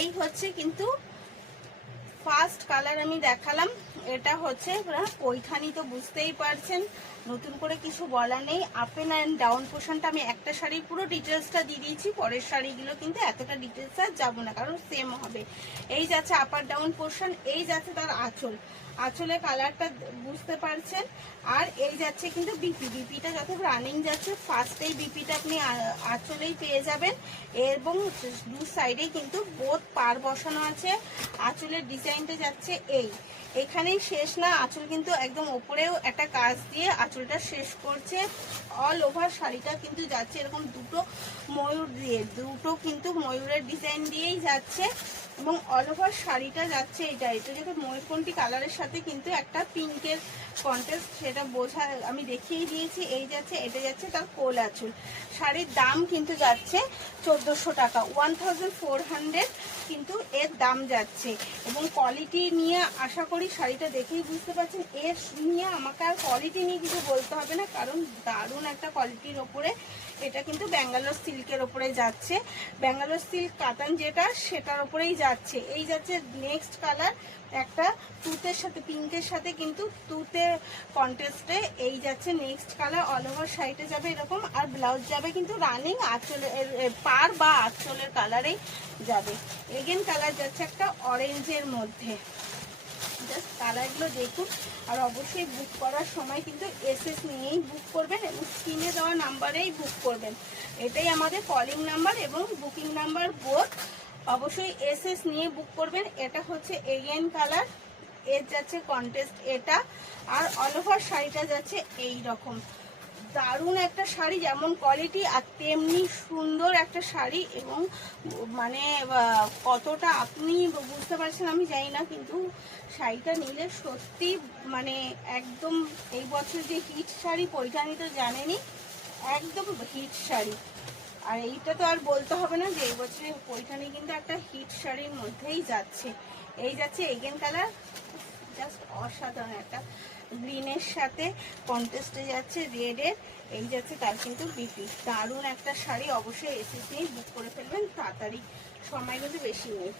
এই হচ্ছে কিন্তু ফার্স্ট কালার আমি দেখালাম, এটা হচ্ছে পৈঠানি, তো বুঝতেই পারছেন নতুন করে কিছু বলা নেই। আপেন অ্যান্ড ডাউন পোর্শনটা আমি একটা শাড়ির পুরো ডিটেলসটা দিয়ে দিয়েছি, পরের শাড়িগুলো কিন্তু এতটা ডিটেলস আর যাবো না কারণ সেম হবে। এই যাচ্ছে আপার ডাউন পোর্শন, এই যাচ্ছে তার আঁচল, আঁচলের কালারটা বুঝতে পারছেন। আর এই যাচ্ছে কিন্তু বিপিটা যত রানিং যাচ্ছে ফার্স্টেই বিপিটা আপনি আঁচলেই পেয়ে যাবেন, এবং দু সাইডেই কিন্তু বোথ পার বসানো আছে। আঁচলের ডিজাইনটা যাচ্ছে এখানেই শেষ না, আঁচল কিন্তু একদম ওপরেও একটা কাজ দিয়ে আঁচলটা শেষ করছে। অল ওভার শাড়িটা কিন্তু যাচ্ছে এরকম দুটো ময়ূর দিয়ে, দুটো কিন্তু ময়ূরের ডিজাইন দিয়েই যাচ্ছে, এবং অল ওভার শাড়িটা যাচ্ছে এটা যেটা ময়ূরকণ্ঠী কালারের সাথে কিন্তু একটা পিঙ্কের কন্ট্রাস্ট, সেটা বোঝা আমি দেখিয়ে দিয়েছি। এই যাচ্ছে, এটা যাচ্ছে তার কোল আঁচল। শাড়ির দাম কিন্তু যাচ্ছে 1400 টাকা, 1400 কিন্তু এর দাম যাচ্ছে। এবং কোয়ালিটি নিয়ে আশা করি শাড়িটা দেখেই বুঝতে পারছেন, এর নিয়ে আমাকে আর কোয়ালিটি নিয়ে কিছু বলতে হবে না, কারণ দারুণ একটা কোয়ালিটির ওপরে এটা কিন্তু ব্যাঙ্গালোর সিল্কের ওপরে যাচ্ছে, ব্যাঙ্গালোর সিল্ক কাতান যেটা সেটার ওপরেই যাচ্ছে। এই যাচ্ছে নেক্সট কালার, একটা তুতের সাথে পিঙ্কের সাথে কিন্তু তুতে কন্ট্রাস্টে, এই যাচ্ছে নেক্সট কালার। অল ওভার শাড়িতে যাবে এরকম, আর ব্লাউজ যাবে কিন্তু রানিং আঁচলের পার বা আঁচলের কালারেই যাবে। এগেন কালার যাচ্ছে একটা অরেঞ্জের মধ্যে, জাস্ট কালারগুলো দেখুন। আর অবশ্যই বুক করার সময় কিন্তু এসএস নিয়েই বুক করবেন এবং স্ক্রিনে দেওয়া নাম্বারেই বুক করবেন, এটাই আমাদের কলিং নাম্বার এবং বুকিং নাম্বার বোথ। অবশ্যই এসএস নিয়ে বুক করবেন। এটা হচ্ছে এগেন কালার, এর যাচ্ছে কন্ট্রাস্ট এটা, আর অল ওভার শাড়িটা যাচ্ছে এই রকম। দারুণ একটা শাড়ি, যেমন কোয়ালিটি আর তেমনি সুন্দর একটা শাড়ি, এবং মানে কতটা আপনি বুঝতে পারছেন আমি জানি না, কিন্তু শাড়িটা নিলে সত্যি মানে একদম এই বছর যে হিট শাড়ি পৈঠানি তো জানেনই, একদম হিট শাড়ি। আর এইটা তো আর বলতে হবে না যে এই বছরের পৈঠানি কিন্তু একটা হিট শাড়ির মধ্যেই যাচ্ছে। এই যাচ্ছে এগেন কালার, জাস্ট অসাধারণ একটা গ্রিনের সাথে কন্ট্রাস্টে যাচ্ছে রেডের, এই যাচ্ছে তার কিন্তু বিপি। দারুণ একটা শাড়ি, অবশ্যই এসএস নিয়ে বুক করে ফেলবেন তাড়াতাড়ি, সময় কিন্তু বেশি নেই।